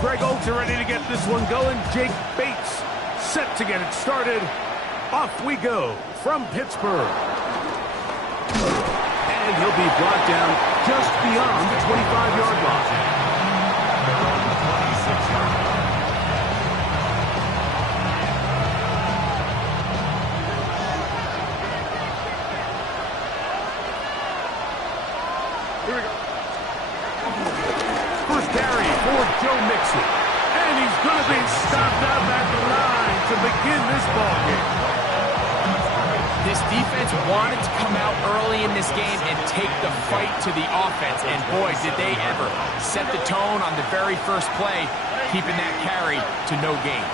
Greg Olsen ready to get this one going. Jake Bates set to get it started. Off we go from Pittsburgh. And he'll be brought down just beyond the 25-yard line. Here we go. First carry for Joe Mixon. And he's going to be stopped up at the line to begin this ballgame. This defense wanted to come out early in this game and take the fight to the offense. And boy, did they ever set the tone on the very first play, keeping that carry to no gain.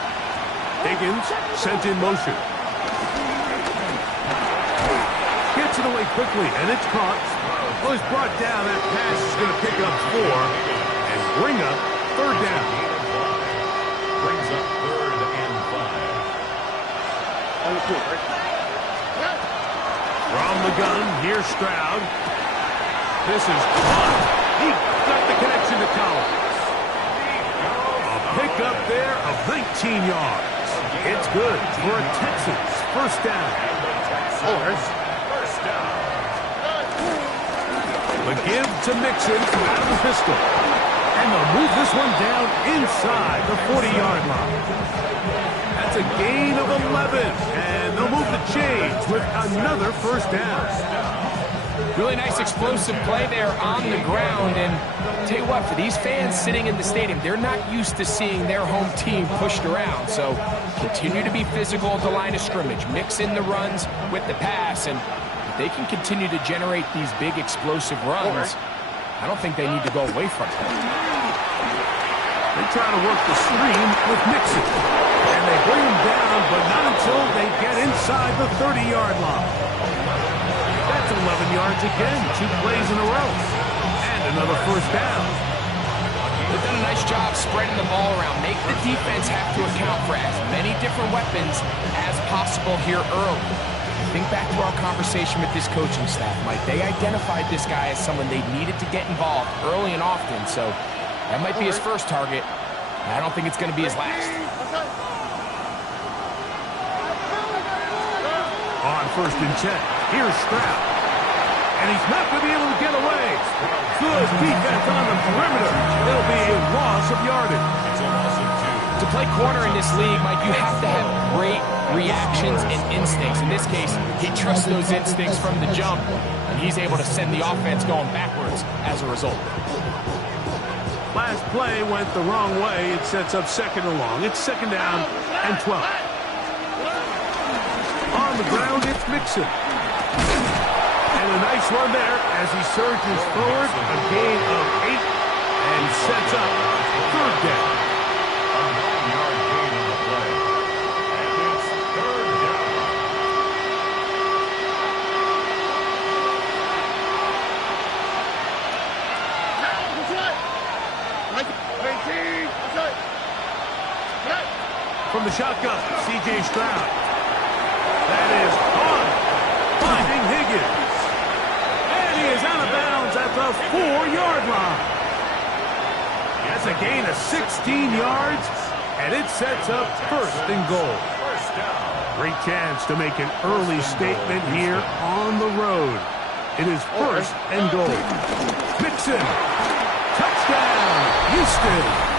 Higgins sent in motion. Gets it away quickly, and it's caught. Well, he's brought down. That pass is going to pick up 4 and bring up third down. Brings up 3rd and 5. From the gun, here's Stroud. This is caught. He got the connection to Collins. A pickup there of 19 yards. It's good for a Texans first down. First down. The give to Mixon out of the pistol. And they'll move this one down inside the 40-yard line. That's a gain of 11. And they'll move the chains with another first down. Really nice explosive play there on the ground. And tell you what, for these fans sitting in the stadium, they're not used to seeing their home team pushed around. So continue to be physical at the line of scrimmage. Mix in the runs with the pass. And if they can continue to generate these big explosive runs, I don't think they need to go away from it. They try to work the screen with Mixon. And they bring him down, but not until they get inside the 30-yard line. That's 11 yards again, 2 plays in a row. And another first down. They've done a nice job spreading the ball around. Make the defense have to account for as many different weapons as possible here early. Think back to our conversation with this coaching staff, Mike. They identified this guy as someone they needed to get involved early and often, so that might be his first target. I don't think it's going to be his last. On 1st and 10, here's Stroud. And he's not going to be able to get away. Good defense on the perimeter. It'll be a loss of yardage. It's a loss of 2. To play corner in this league, Mike, you have to have great reactions and instincts. In this case, he trusts those instincts from the jump, and he's able to send the offense going backwards as a result. Last play went the wrong way. It sets up 2nd and long. It's 2nd down and 12. On the ground, it's Mixon. And a nice run there as he surges forward. A gain of 8 and sets up 3rd down. A 9-yard gain on the play. And it's 3rd down. From the shotgun, C.J. Stroud. That is on, finding Higgins. And he is out of bounds at the 4-yard line. That's a gain of 16 yards, and it sets up 1st and goal. First down. Great chance to make an early statement here on the road. It is 1st and goal. Mixon, touchdown, Houston.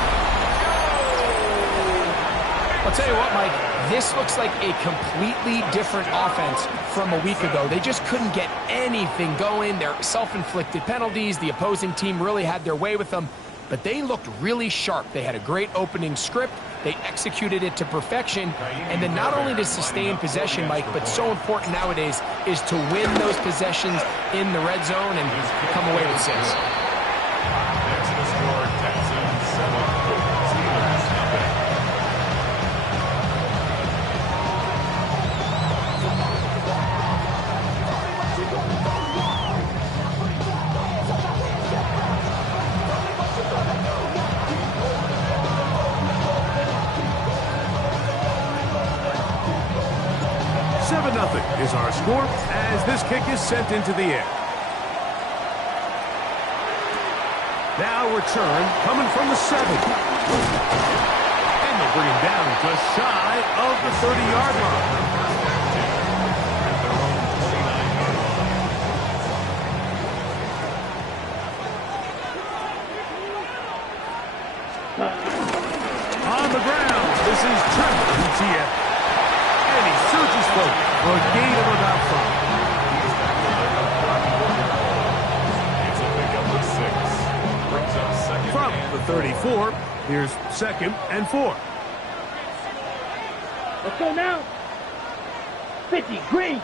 I'll tell you what, Mike, this looks like a completely different offense from a week ago. They just couldn't get anything going. Their self-inflicted penalties, the opposing team really had their way with them, but they looked really sharp. They had a great opening script. They executed it to perfection. And then not only to sustain possession, Mike, but so important nowadays is to win those possessions in the red zone and come away with 6. Next to score, Texans 7. Steelers nothing. Is our score as this kick is sent into the air. Now return coming from the 7. And they'll bring him down just shy of the 30-yard line. On the ground, this is Trevor Etienne. And he surges forward for a gain of about 5. From the 34, here's 2nd and 4. Let's go now. 50, green.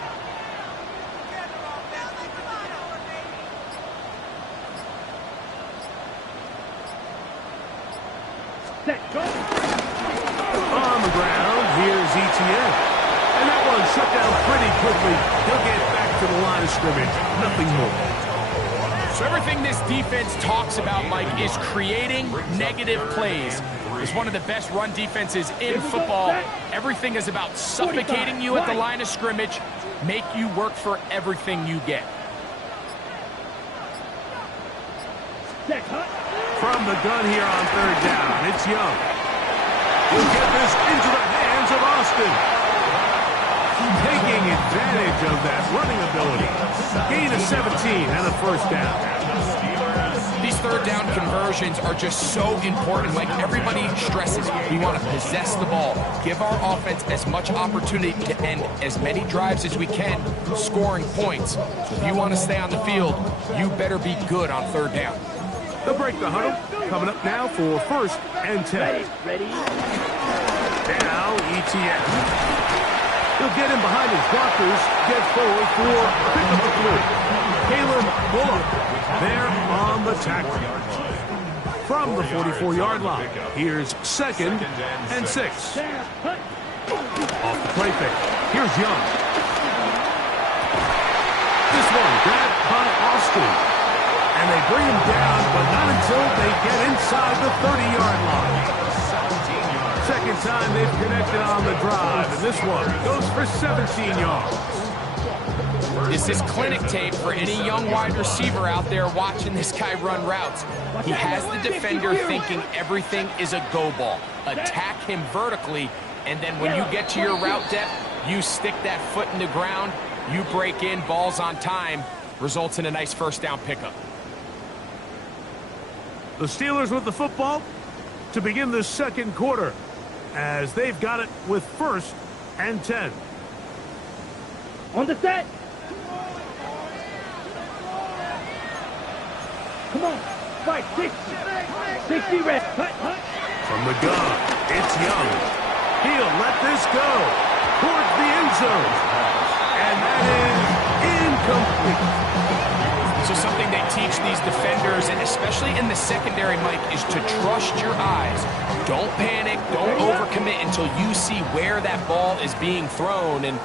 Set, go. On the ground, here's Etienne. And that one shut down pretty quickly. He'll get back to the line of scrimmage. Nothing more. So everything this defense talks about, Mike, is creating negative plays. It's one of the best run defenses in football. Everything is about suffocating you at the line of scrimmage, make you work for everything you get. Set, cut. From the gun here on 3rd down, it's Young. He'll get this into the hands of Austin. Taking advantage of that running ability. Gain of 17 and a 1st down. These 3rd down conversions are just so important. Like everybody stresses, we want to possess the ball, give our offense as much opportunity to end as many drives as we can, scoring points. So if you want to stay on the field, you better be good on 3rd down. They'll break the huddle. Coming up now for 1st and 10. Ready. Now Etienne. He'll get him behind his blockers, get forward for pickup of 3. Caleb Bullock there on the tackle. From the 44-yard line, here's 2nd and 6. Off the play fake. Here's Young. This one grabbed by Austin. And they bring him down, but not until they get inside the 30-yard line. 2nd time they've connected on the drive, and this one goes for 17 yards. This is clinic tape for any young wide receiver out there watching this guy run routes. He has the defender thinking everything is a go ball. Attack him vertically, and then when you get to your route depth, you stick that foot in the ground, you break in, balls on time, results in a nice 1st down pickup. The Steelers with the football to begin the 2nd quarter as they've got it with 1st and 10. On the set. Come on. Fight, 60. 60 red. Cut. From the gun, it's Young. He'll let this go towards the end zone. And that is incomplete. So something they teach these defenders, and especially in the secondary, Mike, is to trust your eyes. Don't panic, don't overcommit until you see where that ball is being thrown. And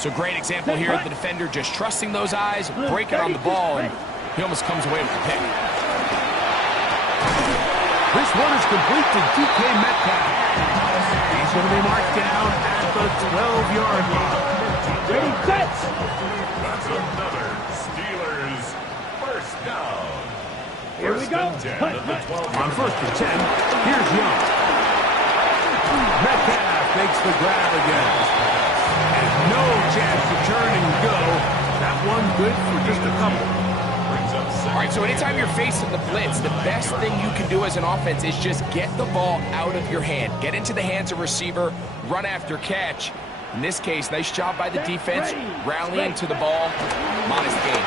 so great example here, the defender just trusting those eyes, breaking on the ball, and he almost comes away with the pick. This one is complete to DK Metcalf. He's going to be marked down at the 12-yard line. Ready, set. That's another Steelers 1st down. Here we go. First and 10 at the 12-yard On 1st and 10, here's Young. Metcalf makes the grab again. And no chance to turn and go. That one good for just a couple. All right, so anytime you're facing the blitz, the best thing you can do as an offense is just get the ball out of your hand. Get into the hands of receiver, run after catch. In this case, nice job by the defense, rallying to the ball. Modest gain.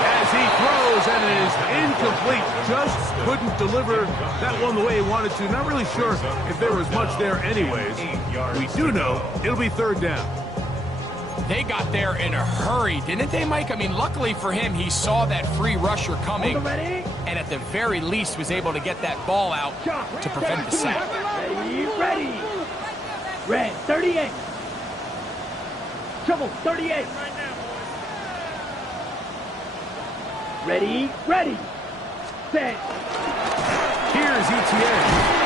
As he throws, and it is incomplete. Just couldn't deliver that one the way he wanted to. Not really sure if there was much there anyways. We do know it'll be 3rd down. They got there in a hurry, didn't they, Mike? I mean, luckily for him, he saw that free rusher coming, and at the very least was able to get that ball out to prevent the sack. Ready. Red, 38. Trouble, 38. Ready. Set. Here's Etienne.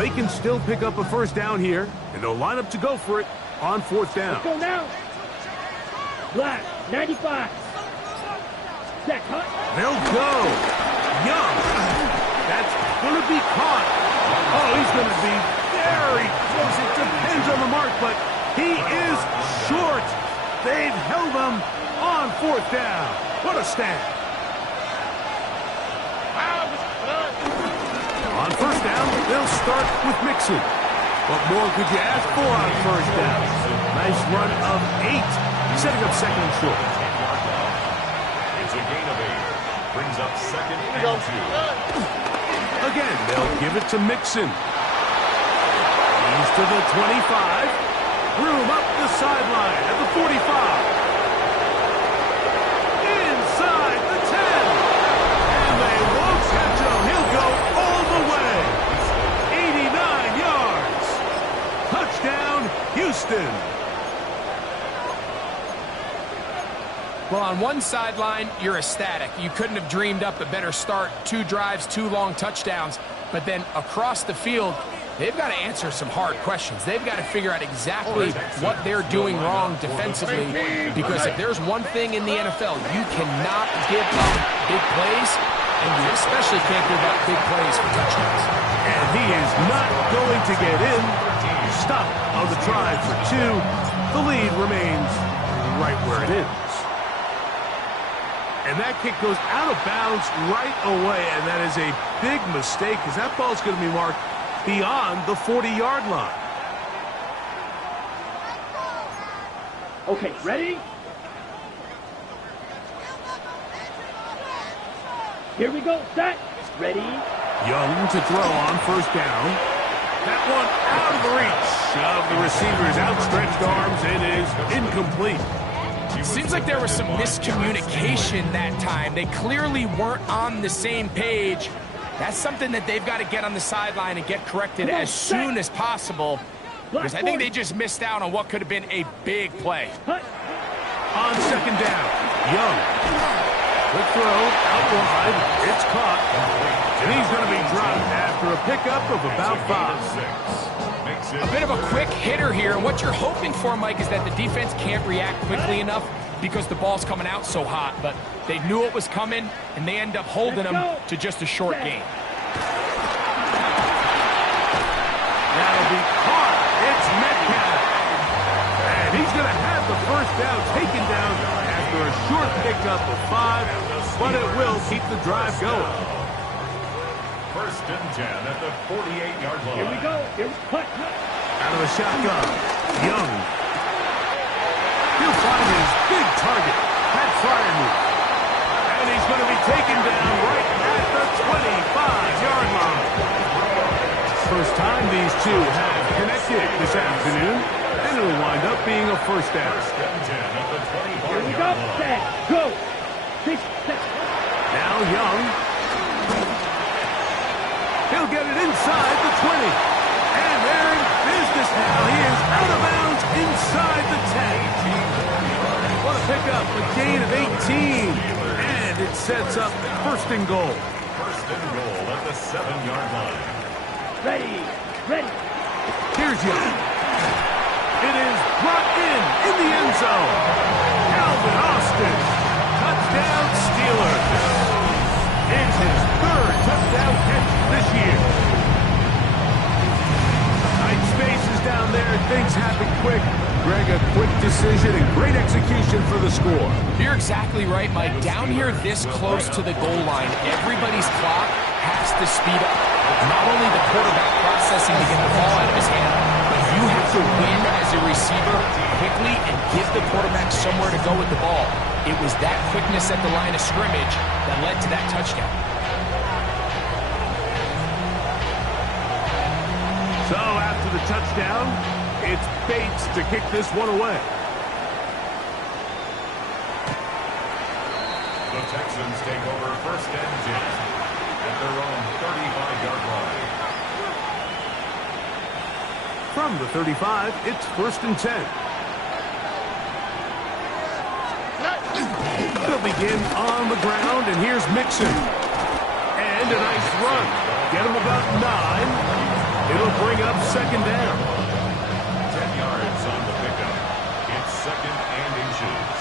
They can still pick up a first down here, and they'll line up to go for it on fourth down. Let's go now. Black, 95. Set, hut. They'll go. Young. That's going to be caught. Oh, he's going to be very close. It depends on the mark, but he is short. They've held him on fourth down. What a stand. On first down, they'll start with Mixon. What more could you ask for on first down? Nice run of 8, setting up second and short. It's a gain of 8. Brings up second and 2. Again, they'll give it to Mixon. He's to the 25. Room up the sideline at the 45. Inside the 10. And they won't catch him. He'll go all the way. 89 yards. Touchdown, Houston. Well, on one sideline, you're ecstatic. You couldn't have dreamed up a better start. 2 drives, 2 long touchdowns. But then across the field, they've got to answer some hard questions. They've got to figure out exactly what they're doing wrong defensively. Because if there's one thing in the NFL, you cannot give up big plays, and you especially can't give up big plays for touchdowns. And he is not going to get in. Stop on the try for 2. The lead remains right where it is. And that kick goes out of bounds right away, and that is a big mistake because that ball's going to be marked beyond the 40-yard line. Okay, ready? Here we go, set, ready. Young to throw on first down. That one out of the reach of the receiver's outstretched arms. It is incomplete. Seems like there was some miscommunication that time. They clearly weren't on the same page. That's something that they've got to get on the sideline and get corrected as soon as possible. Because I think they just missed out on what could have been a big play. On second down, Young. Quick throw, out wide. It's caught. And he's going to be dropped after a pickup of about 5. A bit of a quick hitter here, and what you're hoping for, Mike, is that the defense can't react quickly enough because the ball's coming out so hot, but they knew it was coming, and they end up holding them to just a short gain. That'll be caught. It's Metcalf. And he's going to have the first down taken down after a short pickup of 5, but it will keep the drive going. First and 10 at the 48-yard line. Here we go, here's cut. Out of the shotgun, Young. He'll find his big target, Pat Fryermuth. And he's going to be taken down right at the 25-yard line. First time these two have connected this afternoon, and it'll wind up being a first down. First and 10 at the 25-yard line. Here we go, set, go. 6, 7. Now Young. He'll get it inside the 20. And they're in business now. He is out of bounds inside the 10. What a pickup, a gain of 18. And it sets up first and goal. First and goal at the 7-yard line. Ready, ready. Here's Young. It is brought in the end zone. Calvin Austin. Touchdown Steelers. It's his 3rd touchdown catch this year. Tight spaces down there. Things happen quick. Greg, a quick decision and great execution for the score. You're exactly right, Mike. Down here this close to the goal line, everybody's clock has to speed up. Not only the quarterback processing to get the ball out of his hand, but you have to win as a receiver quickly and give the quarterback somewhere to go with the ball. It was that quickness at the line of scrimmage that led to that touchdown. So after the touchdown, it's Bates to kick this one away. The Texans take over first and 10 at their own 35-yard line. From the 35, it's first and 10. They'll begin on the ground, and here's Mixon. And a nice run. Get him about 9. It'll bring up second down. 10 yards on the pickup. It's second and inches.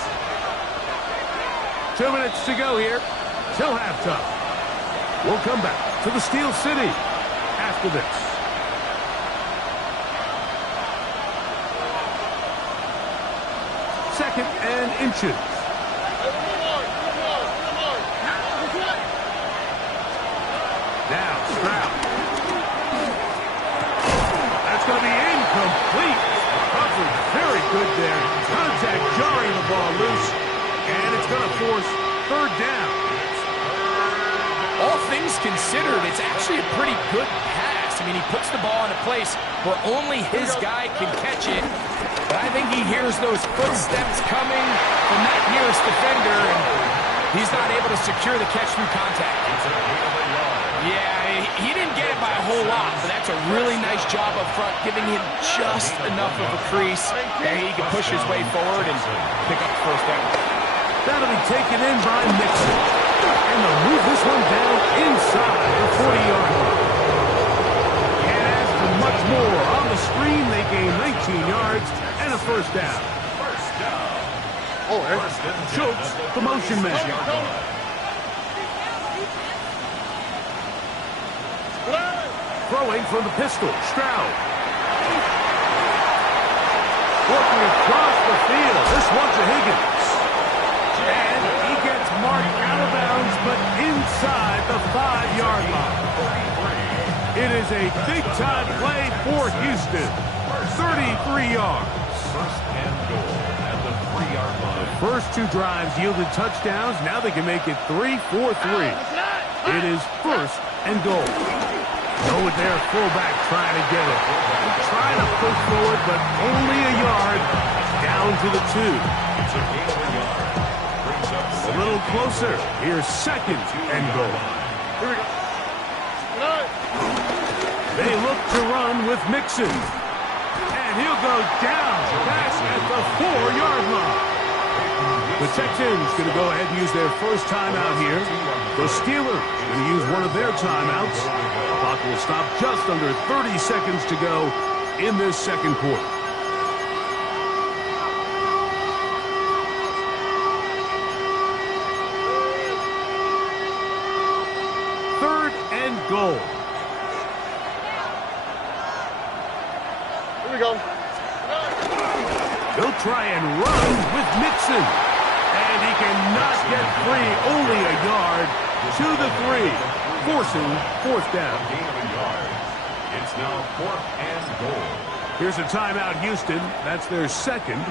2 minutes to go here till halftime. We'll come back to the Steel City after this. Second and inches. Now Stroud. That's going to be incomplete. Coverage very good there. Contact jarring the ball loose. And it's going to force third down. All things considered, it's actually a pretty good pass. I mean, he puts the ball in a place where only his guy can catch it. But I think he hears those footsteps coming from that nearest defender, and he's not able to secure the catch through contact. Yeah, he didn't get it by a whole lot, but that's a really nice job up front, giving him just enough of a crease that he can push his way forward and pick up the first down. That'll be taken in by Mixon. And they'll move this one down inside the 40-yard line. Can't ask for much more. On the screen, they gain 19 yards and a first down. Schultz, the motion man. Throwing from the pistol, Stroud. Working across the field. This one's a Higgins. And he gets marked out of bounds, but inside the 5-yard line. It is a big-time play for Houston. 33 yards. First and goal at the 3-yard line. The first two drives yielded touchdowns. Now they can make it 3-4-3. It is first and goal. Go with their fullback trying to get it. Trying to push forward, but only a yard down to the 2. It's a gain of a yard. Brings up A little closer. Here's second and goal. They look to run with Mixon. And he'll go down back at the 4-yard line. The Texans going to go ahead and use their first timeout here. The Steelers going to use one of their timeouts. Clock will stop just under 30 seconds to go in this second quarter. Third and goal. Here we go. He'll try and run with Mixon. And he cannot get free. Only a yard to the 3. Forcing fourth down. gain of a yard. It's now fourth and goal. Here's a timeout, Houston. That's their second.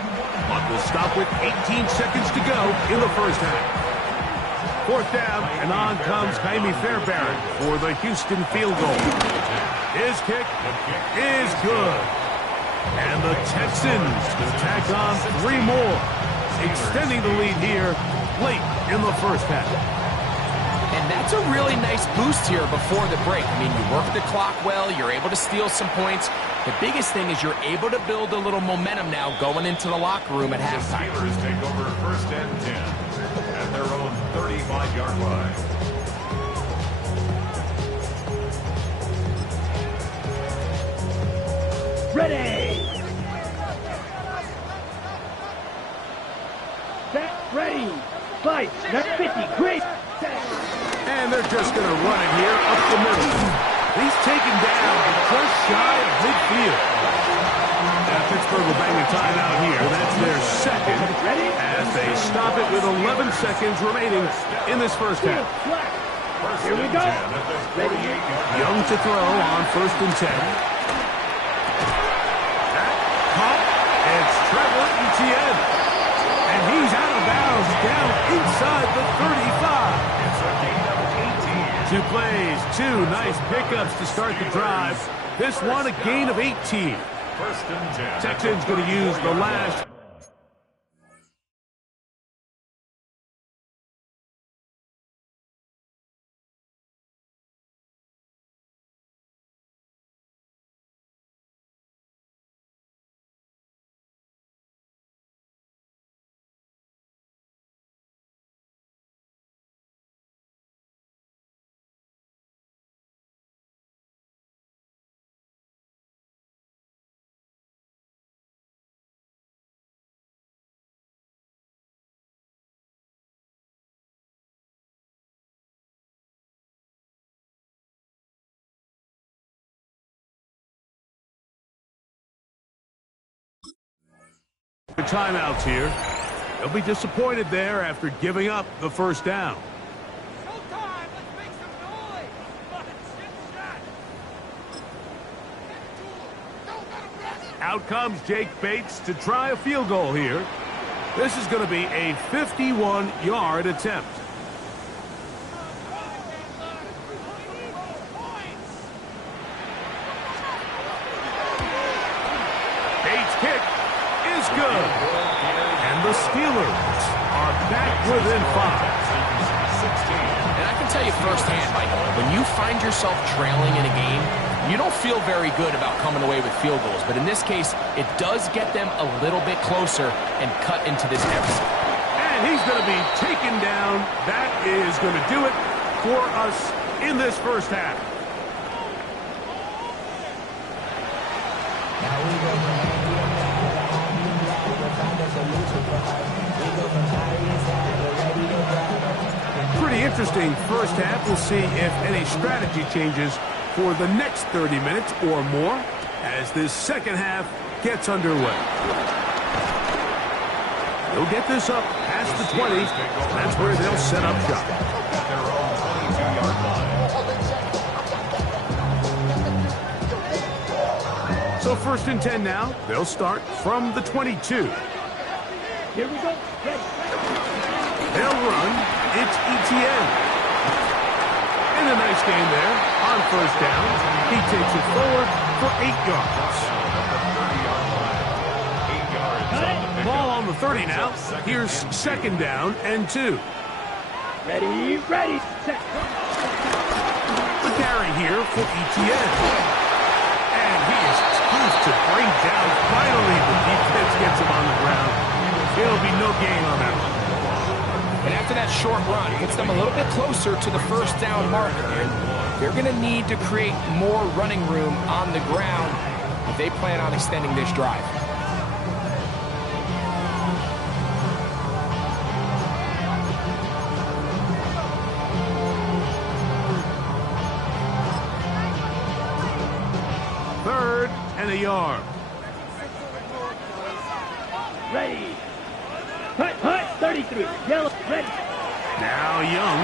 Clock will stop with 18 seconds to go in the first half. Fourth down, and on comes Ka'imi Fairbairn for the Houston field goal. His kick is good. And the Texans will tack on 3 more, extending the lead here late in the first half. And that's a really nice boost here before the break. I mean, you work the clock well, you're able to steal some points. The biggest thing is you're able to build a little momentum now going into the locker room at halftime. The Steelers take over first and 10 at their own 35-yard line. Ready. Set. Ready. Fight. That's 50. Great. And they're just going to run it here up the middle. He's taken down just shy of midfield. Now Pittsburgh will bang the timeout here. That's their second as they stop it with 11 seconds remaining in this first half. Here we go. Young to throw on first and 10. Caught. It's Trevor Etienne. And he's out of bounds down inside the 35. It's a gain of 18. 2 plays, 2 nice pickups to start the drive. This one a gain of 18. First and 10. Texans going to use the last The timeouts here. They'll be disappointed there after giving up the first down. Out comes Jake Bates to try a field goal here. This is going to be a 51-yard attempt. Bates' kick is good. And the Steelers are back within 5. And I can tell you firsthand, Mike, when you find yourself trailing in a game, you don't feel very good about coming away with field goals. But in this case, it does get them a little bit closer and cut into this deficit. And he's going to be taken down. That is going to do it for us in this first half. Pretty interesting first half. We'll see if any strategy changes for the next 30 minutes or more as this second half gets underway. They'll get this up past the 20. That's where they'll set up shop. Their own 22-yard line. So first and 10 now. They'll start from the 22. Here we go. Ready. They'll run. It's Etienne. And a nice game there on first down. He takes it forward for 8 yards. Ball on the 30 now. Here's second down and 2. Ready, set. The carry here for Etienne. And he is tough to bring down. Finally, the defense gets him on the ground. There'll be no gain on that one. And after that short run, it gets them a little bit closer to the first down marker. And they're going to need to create more running room on the ground if they plan on extending this drive. Third and a yard. Ready. Hut, 33. Yellow, ready. Now Young.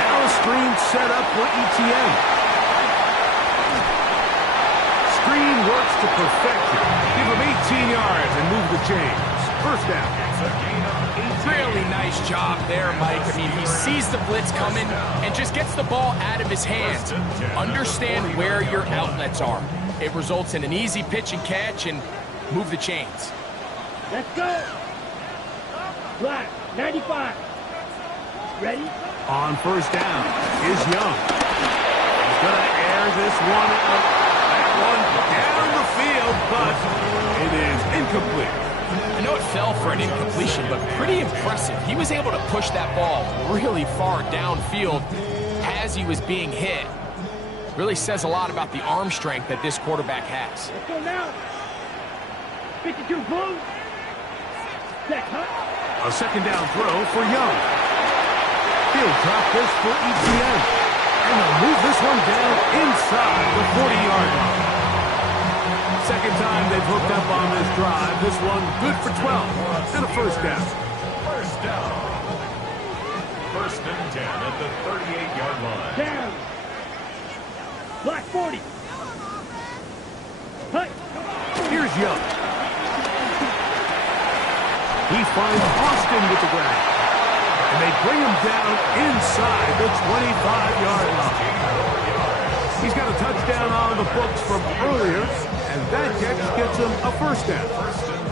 Now a screen set up for Etienne. Screen works to perfection. Give him 18 yards and move the chains. First down. Really nice job there, Mike. I mean, he sees the blitz coming and just gets the ball out of his hands. Understand where your outlets are. It results in an easy pitch and catch and move the chains. Let's go. Black, 95. Ready? On first down is Young. He's going to air this one out. That one down the field, but it is incomplete. I know it fell for an incompletion, but pretty impressive. He was able to push that ball really far downfield as he was being hit. Really says a lot about the arm strength that this quarterback has. Let's go now. 52 blue. Set, hut. A second down throw for Young. He'll drop this for Etienne. And they'll move this one down inside the 40-yard line. Second time they've hooked up on this drive. This one good for 12 and a first down. First down. First and 10 at the 38-yard line. Down. Black 40. Hut. Here's Young. He finds Austin with the ground. And they bring him down inside the 25-yard line. He's got a touchdown on the books from earlier, and that catch gets him a first down.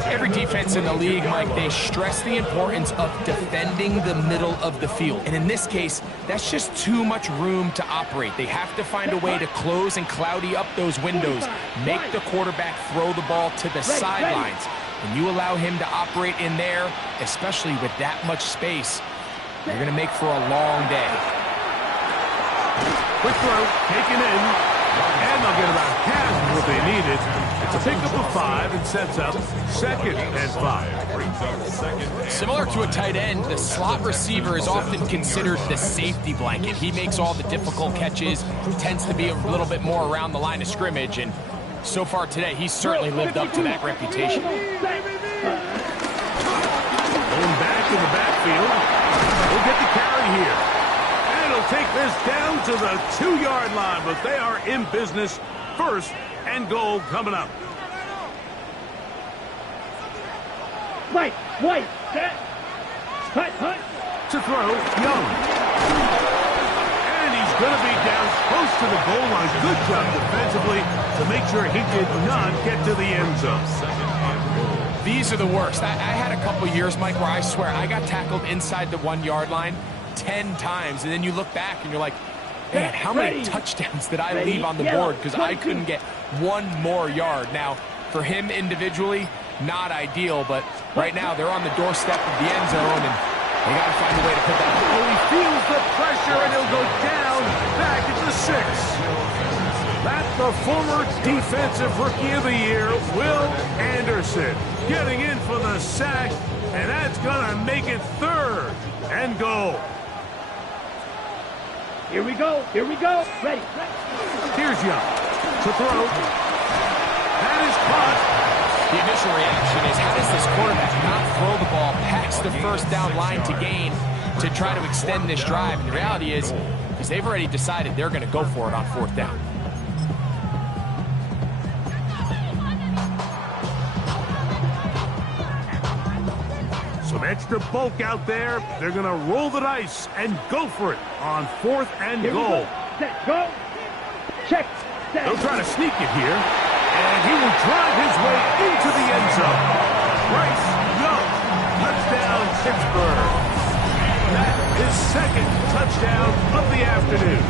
Every defense in the league, Mike, they stress the importance of defending the middle of the field. And in this case, that's just too much room to operate. They have to find a way to close and cloudy up those windows, make the quarterback throw the ball to the sidelines. When you allow him to operate in there, especially with that much space, you're going to make for a long day. Quick throw, taken in, and they'll get about half of what they needed. It's a pickup of 5 and sets up second and 5. Similar to a tight end, the slot receiver is often considered the safety blanket. He makes all the difficult catches, tends to be a little bit more around the line of scrimmage, and so far today, he's certainly lived up to that reputation. get the carry here. And he'll take this down to the 2-yard line, but they are in business. First and goal coming up. White, set. Hut. To throw, Young. And he's going to be down close to the goal line. Good job defensively to make sure he did not get to the end zone. These are the worst. I had a couple years, Mike, where I swear I got tackled inside the 1-yard line 10 times, and then you look back and you're like, man, how many touchdowns did I leave on the board because I couldn't get one more yard? Now, for him individually, not ideal, but right now they're on the doorstep of the end zone, and they got to find a way to put that on. Oh, he feels the pressure, and he'll go down back at the 6. That's the former Defensive Rookie of the Year, Will Anderson, getting in for the sack, and that's going to make it 3rd and goal. Here we go. Ready. Here's Young to throw. That is caught. The initial reaction is, how does this quarterback not throw the ball past the first down line to gain to try to extend this drive? And the reality is they've already decided they're going to go for it on 4th down. Some extra bulk out there. They're going to roll the dice and go for it on 4th and goal. Set, go. Check. Set. They'll try to sneak it here. And he will drive his way into the end zone. Bryce Young, touchdown Pittsburgh. That is 2nd touchdown of the afternoon.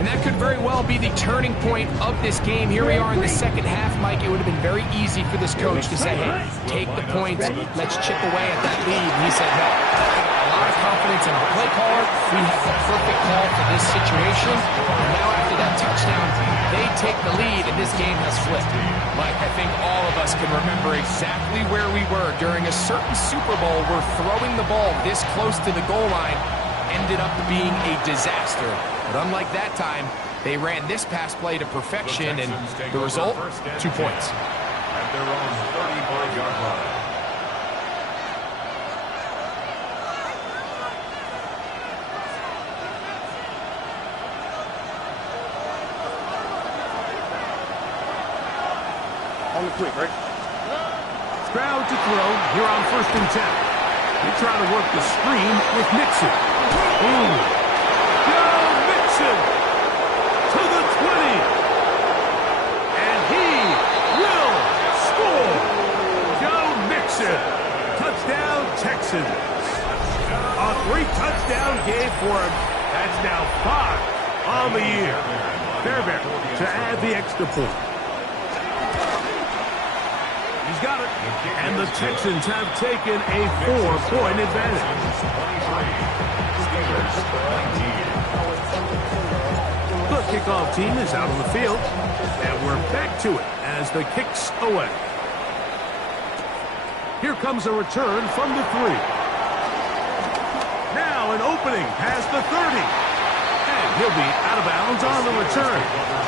And that could very well be the turning point of this game. Here we are in the second half, Mike. It would have been very easy for this coach to say, hey, take the points, let's chip away at that lead. And he said, no, a lot of confidence in our play caller. We have the perfect call for this situation. And now after that touchdown, they take the lead, and this game has flipped. Mike, I think all of us can remember exactly where we were during a certain Super Bowl where throwing the ball this close to the goal line ended up being a disaster. But unlike that time, they ran this pass play to perfection, and the result, 2 points. At their own 35-yard line. On the quick, right? Stroud to throw here on 1st and 10. They try to work the screen with Mixon. Ooh. Joe Mixon to the 20. And he will score. Joe Mixon. Touchdown, Texans. A 3-touchdown game for him. That's now 5 on the year. Fairbairn to add the extra point. He's got it. And the Texans have taken a 4-point advantage. The kickoff team is out on the field. And we're back to it as the kick's away. Here comes a return from the 3. Now an opening past the 30. And he'll be out of bounds on the return.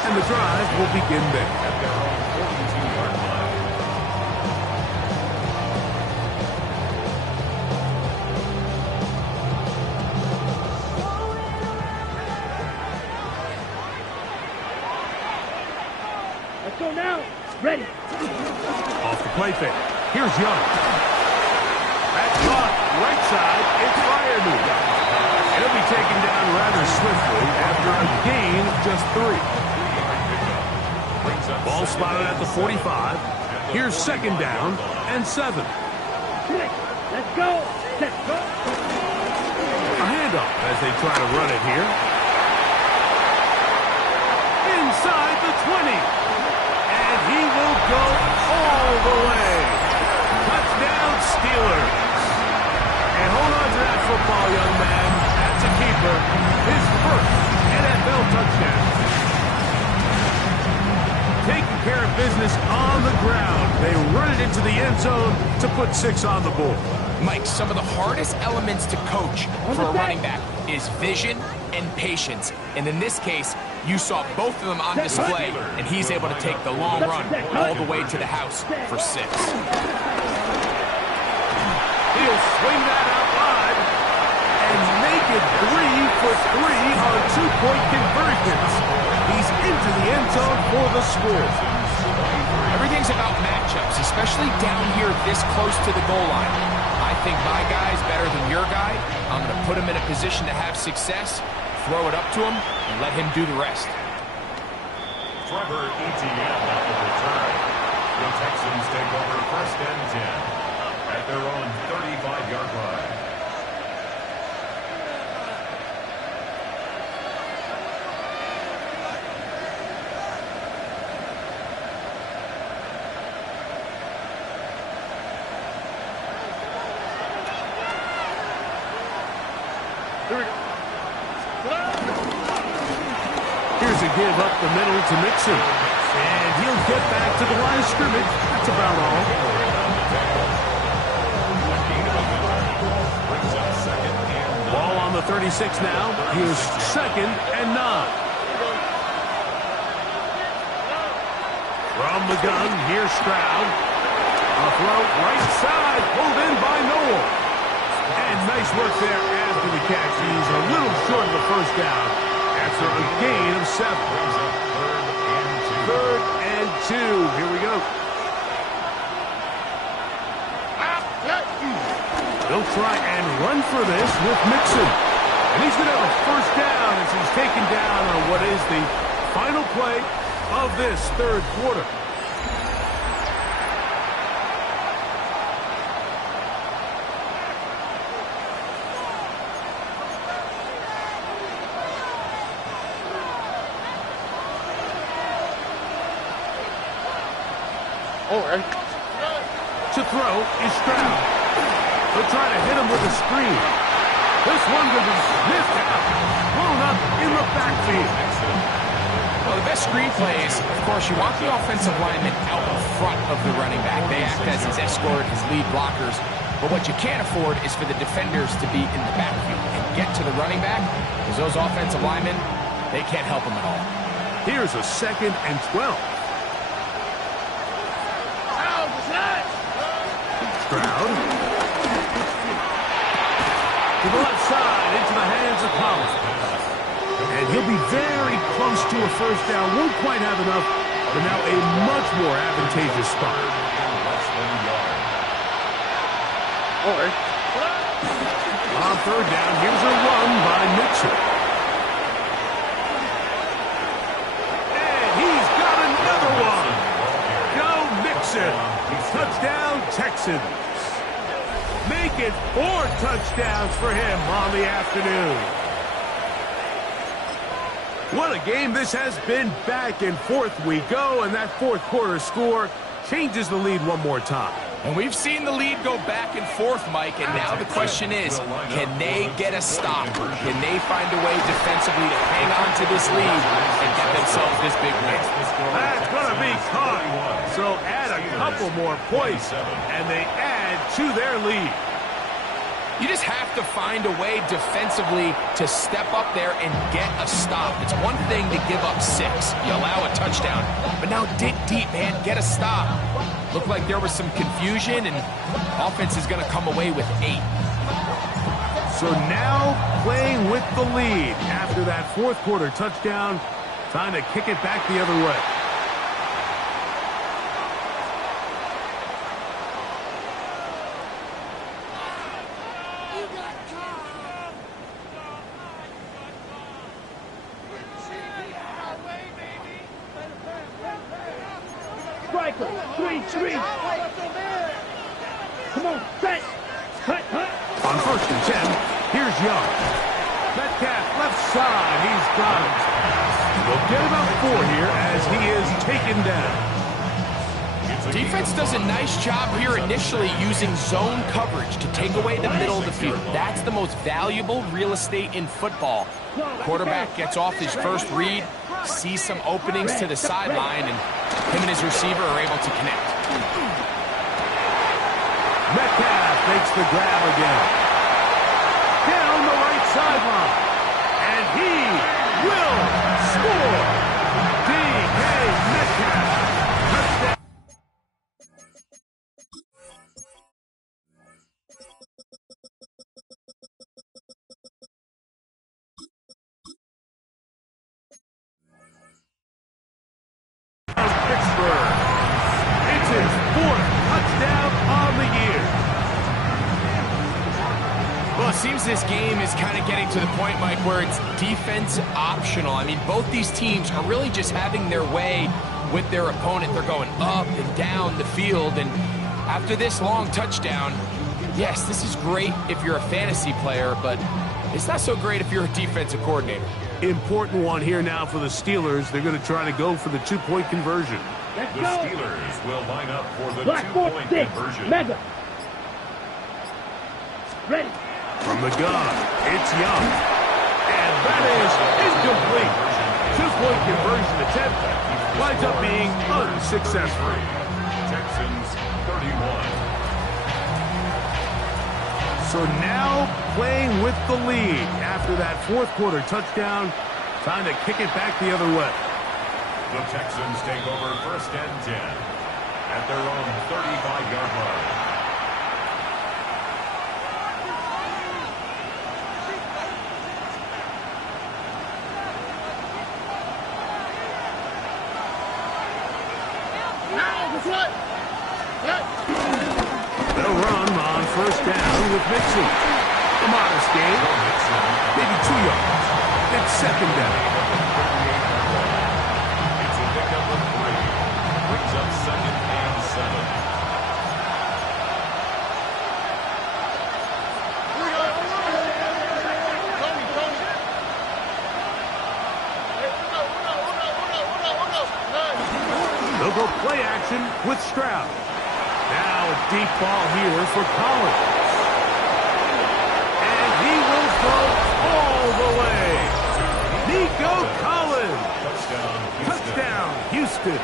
And the drive will begin there. Go now. Ready. Off the play fake. Here's Young. That's caught right side. It's Freiermuth. He'll be taken down rather swiftly after a gain of just 3. Ball spotted at the 45. Here's 2nd down and 7. Let's go. Let's go. A handoff as they try to run it here. Inside the 20. He will go all the way. Touchdown, Steelers. And hold on to that football, young man. That's a keeper. His first NFL touchdown. Taking care of business on the ground. They run it into the end zone to put 6 on the board. Mike, some of the hardest elements to coach for a running back is vision and patience. And in this case, you saw both of them on display, and he's able to take the long run all the way to the house for 6. He'll swing that out naked 3 for 3 on 2-point conversions. He's into the end zone for the score. Everything's about matchups, especially down here this close to the goal line. I think my guy's better than your guy. I'm going to put him in a position to have success, throw it up to him, and let him do the rest. Trevor Etienne at the return. The Texans take over 1st and 10 at their own 35-yard line. Here's a give up the middle to Mixon. And he'll get back to the line of scrimmage. That's about all. Ball on the 36 now. Here's 2nd and 9. From the gun, here's Stroud. A throw right side, pulled in by Noel. And nice work there after the catch. He's a little short of the first down after a gain of 7. 3rd and 2. Here we go. They'll try and run for this with Mixon. And he's going to have a first down as he's taken down on what is the final play of this 3rd quarter. To throw is Stroud. They'll try to hit him with a screen. This one will be sniffed out, blown up in the backfield. Well, the best screenplay is, of course, you want the offensive lineman out in front of the running back. They act as his escort, his lead blockers. But what you can't afford is for the defenders to be in the backfield and get to the running back, because those offensive linemen, they can't help him at all. Here's a 2nd and 12. Stroud. To the left side, into the hands of Pollard. And he'll be very close to a first down. Won't quite have enough, but now a much more advantageous spot. On 3rd down, here's a run by Mixon. And he's got another one. Go Mixon. Touchdown, Texans. Make it 4 touchdowns for him on the afternoon. What a game this has been. Back and forth we go, and that 4th quarter score changes the lead one more time. And we've seen the lead go back and forth, Mike, and now the question is, can they get a stop? Can they find a way defensively to hang on to this lead and get themselves this big win? That's going to be caught. So add a couple more points, and they add to their lead. You just have to find a way defensively to step up there and get a stop. It's one thing to give up 6. You allow a touchdown. But now dig deep, man. Get a stop. Looked like there was some confusion, and offense is going to come away with 8. So now playing with the lead after that 4th quarter touchdown. Time to kick it back the other way. Striker, 3-3. Come on, set. Cut. On 1st and 10, here's Young. Metcalf left side, he's got it. We'll get about 4 here as he is taken down. Defense does a nice job here initially using zone coverage to take away the middle of the field. That's the most valuable real estate in football. Quarterback gets off his first read, sees some openings to the sideline, and him and his receiver are able to connect. Metcalf makes the grab again. Down the right sideline. And he will score. D.K. Metcalf. Well, it seems this game is kind of getting to the point, Mike, where it's defense optional. I mean, both these teams are really just having their way with their opponent. They're going up and down the field, and after this long touchdown, yes, this is great if you're a fantasy player, but it's not so great if you're a defensive coordinator. Important one here now for the Steelers. They're going to try to go for the two-point conversion. The Steelers will line up for the Black 2-point 4-6. conversion. Mega. Ready. From the gun, it's Young. And that is incomplete. Two-point conversion attempt winds up being unsuccessful. Texans 31. So now playing with the lead after that fourth quarter touchdown. Time to kick it back the other way. The Texans take over 1st and 10 at their own 35-yard line. They'll run on 1st down with Mixon. A modest gain, maybe 2 yards. It's 2nd down. It's a pickup of 3. Brings up 2nd and 7. They'll go play action with Stroud. Now a deep ball here for Collins. And he will throw all the way. Nico Collins. Touchdown, Houston.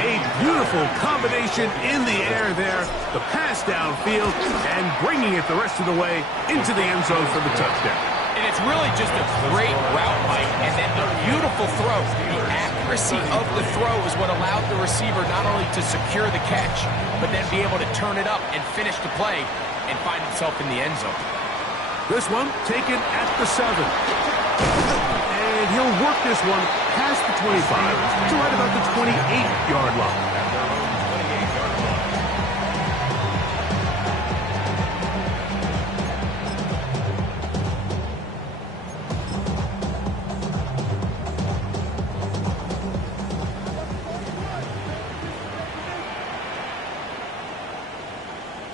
A beautiful combination in the air there. The pass downfield and bringing it the rest of the way into the end zone for the touchdown. And it's really just a great route, Mike, and then a beautiful throw. The accuracy of the throw is what allowed the receiver not only to secure the catch, but then be able to turn it up and finish the play and find himself in the end zone. This one taken at the 7. And he'll work this one past the 25 to right about the 28-yard line.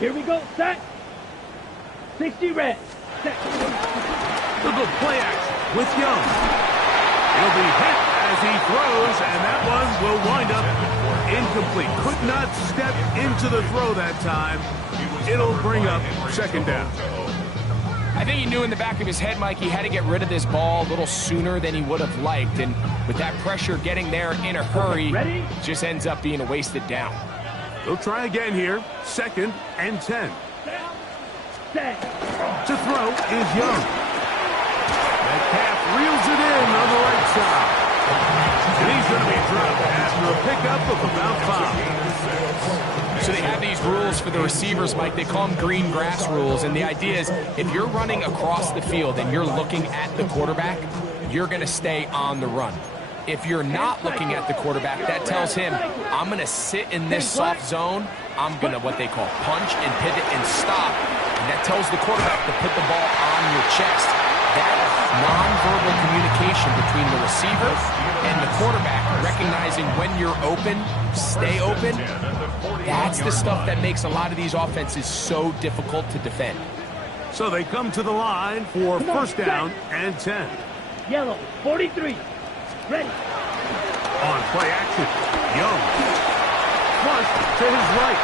Here we go. Set. 60 red. Set. They'll go play action with Young. He'll be hit as he throws, and that one will wind up incomplete. Could not step into the throw that time. It'll bring up 2nd down. I think he knew in the back of his head, Mike, he had to get rid of this ball a little sooner than he would have liked. And with that pressure getting there in a hurry, just ends up being a wasted down. They'll try again here. 2nd and 10. Set. To throw is Young. Metcalf reels it in on the right side. And he's going to be dropped after a pickup of about 5. So they have these rules for the receivers, Mike. They call them green grass rules. And the idea is if you're running across the field and you're looking at the quarterback, you're going to stay on the run. If you're not looking at the quarterback, that tells him, I'm going to sit in this soft zone. I'm going to what they call punch and pivot and stop. And that tells the quarterback to put the ball on your chest. That nonverbal communication between the receiver and the quarterback, recognizing when you're open, stay open, that's the stuff that makes a lot of these offenses so difficult to defend. So they come to the line for 1st down and 10. Yellow. 43. Ready. On play action, Young. Flush to his right.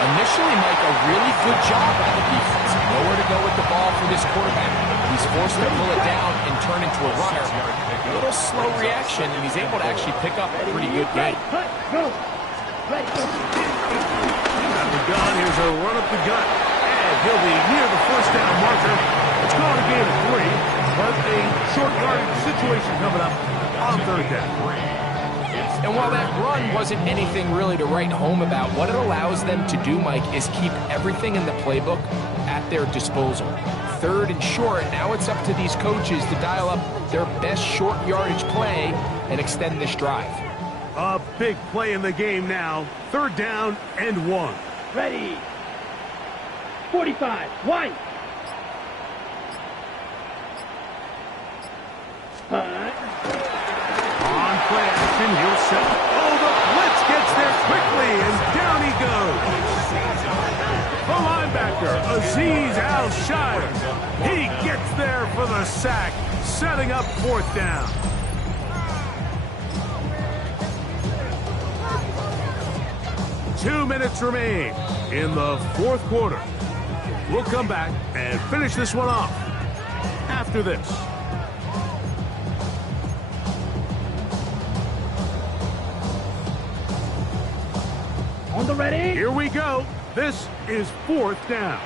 Initially, Mike, a really good job by the defense. Nowhere to go with the ball for this quarterback. He's forced to pull it down and turn into a runner. A little slow reaction, and he's able to actually pick up a pretty good gain. Cut. Go. Ready. Out of the gun, here's a run up the gut. And he'll be near the 1st down marker. It's going to gain of 3, but a short yardage situation coming up on 3rd down. And while that run wasn't anything really to write home about, what it allows them to do, Mike, is keep everything in the playbook at their disposal. 3rd and short, now it's up to these coaches to dial up their best short yardage play and extend this drive. A big play in the game now. 3rd down and 1. Ready. 45. One. Punt. On play action, he'll set. Oh, the blitz gets there quickly, and down he goes. The linebacker, Azeez Al-Shire. He gets there for the sack, setting up 4th down. Two minutes remain in the 4th quarter. We'll come back and finish this one off after this. On the ready. Here we go. This is 4th down.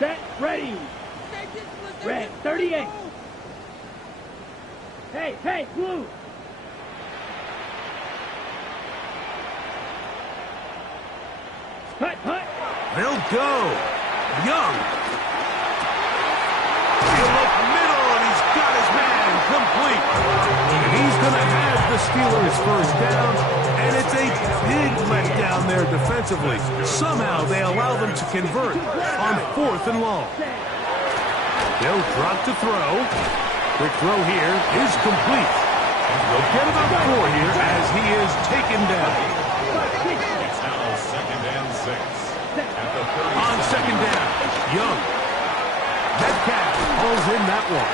Set. Ready. Red. 38. Hey, blue. Punt. They'll go. Young. He'll look middle, and he's got his man complete. And he's going to have the Steelers 1st down, and it's a big letdown there defensively. Somehow they allow them to convert on 4th and long. They'll drop to throw. Quick throw here is complete. They'll get about 4 here as he is taken down. It's now 2nd and 6. At the 30. On 2nd down, Young. Metcalf pulls in that one.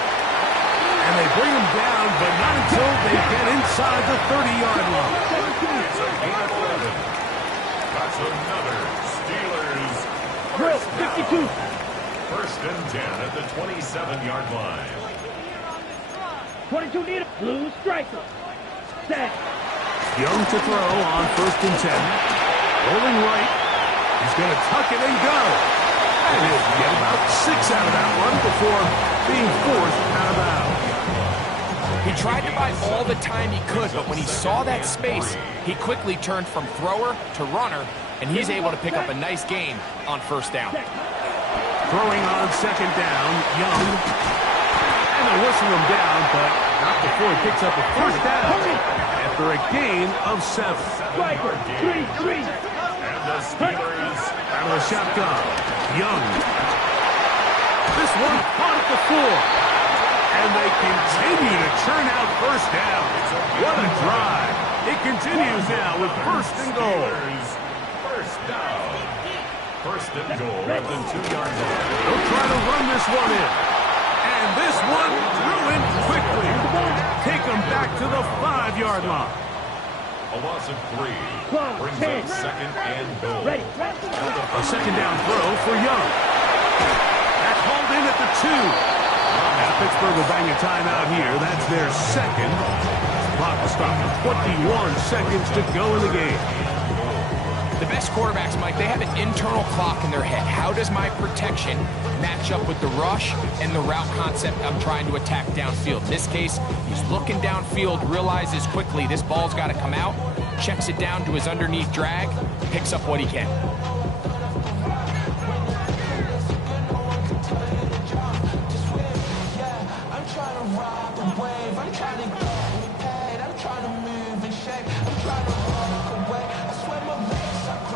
And they bring him down, but not until they get inside the 30-yard line. It's a gain of 11. That's another Steelers. Drill. 52. 1st and 10 at the 27-yard line. 22 needed. Blue striker. Set. Young to throw on 1st and 10. Rolling right. He's going to tuck it and go. And he'll get about 6 out of that one before being forced out of bounds. He tried to buy all the time he could, but when he saw that space, he quickly turned from thrower to runner, and he's able to pick up a nice gain on 1st down. Throwing on 2nd down, Young. And they'll whistle him down, but not before he picks up a 1st down after a gain of 7. Striker. 3. And the Steelers Out of the shotgun, Young. This one caught at the 4. And they continue to churn out 1st down. What a drive. It continues now with 1st and goal. 1st down. 1st and goal at the 2-yard line. They'll try to run this one in. And this one threw in quickly. Take them back to the 5-yard line. A loss of 3 brings up 2nd and goal. Ready. A 2nd down throw for Young. That called in at the 2. Now Pittsburgh will bang a timeout here. That's their 2nd. Clock will stop with 21 seconds to go in the game. The best quarterbacks, Mike, they have an internal clock in their head. How does my protection match up with the rush and the route concept I'm trying to attack downfield? In this case, he's looking downfield, realizes quickly this ball's got to come out, checks it down to his underneath drag, picks up what he can.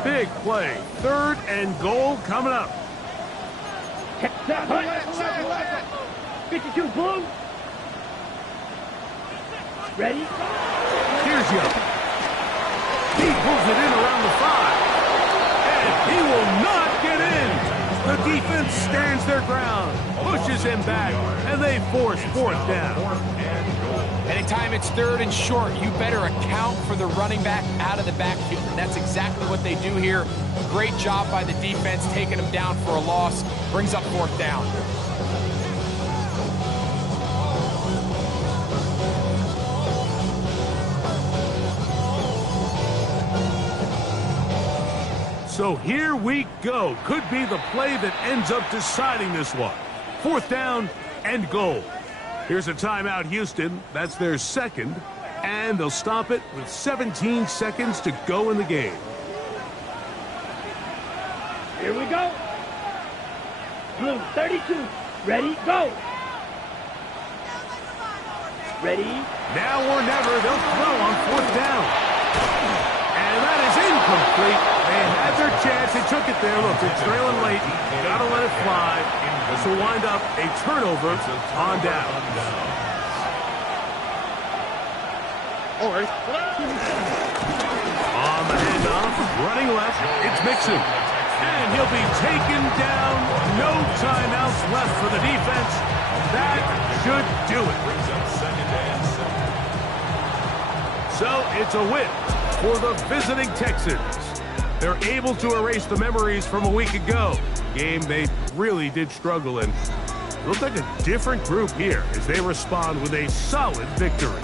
Big play. 3rd and goal coming up. 52 blue. Ready. Here's Young. He pulls it in around the 5. And he will not get in. The defense stands their ground, pushes him back, and they force 4th down. Anytime it's 3rd and short, you better account for the running back out of the backfield. And that's exactly what they do here. Great job by the defense, taking him down for a loss. Brings up 4th down. So here we go. Could be the play that ends up deciding this one. 4th down and goal. Here's a timeout, Houston. That's their 2nd. And they'll stop it with 17 seconds to go in the game. Here we go. Blue, 32. Ready, go. Ready. Now or never, they'll throw on 4th down. And that is incomplete. They had their chance. They took it there. Look, they're trailing late. Got to let it fly. This will wind up a turnover on down. All right. On the handoff, running left, it's Mixon. And he'll be taken down. No timeouts left for the defense. That should do it. So it's a win for the visiting Texans. They're able to erase the memories from a week ago. Game they really did struggle in. Looks like a different group here as they respond with a solid victory.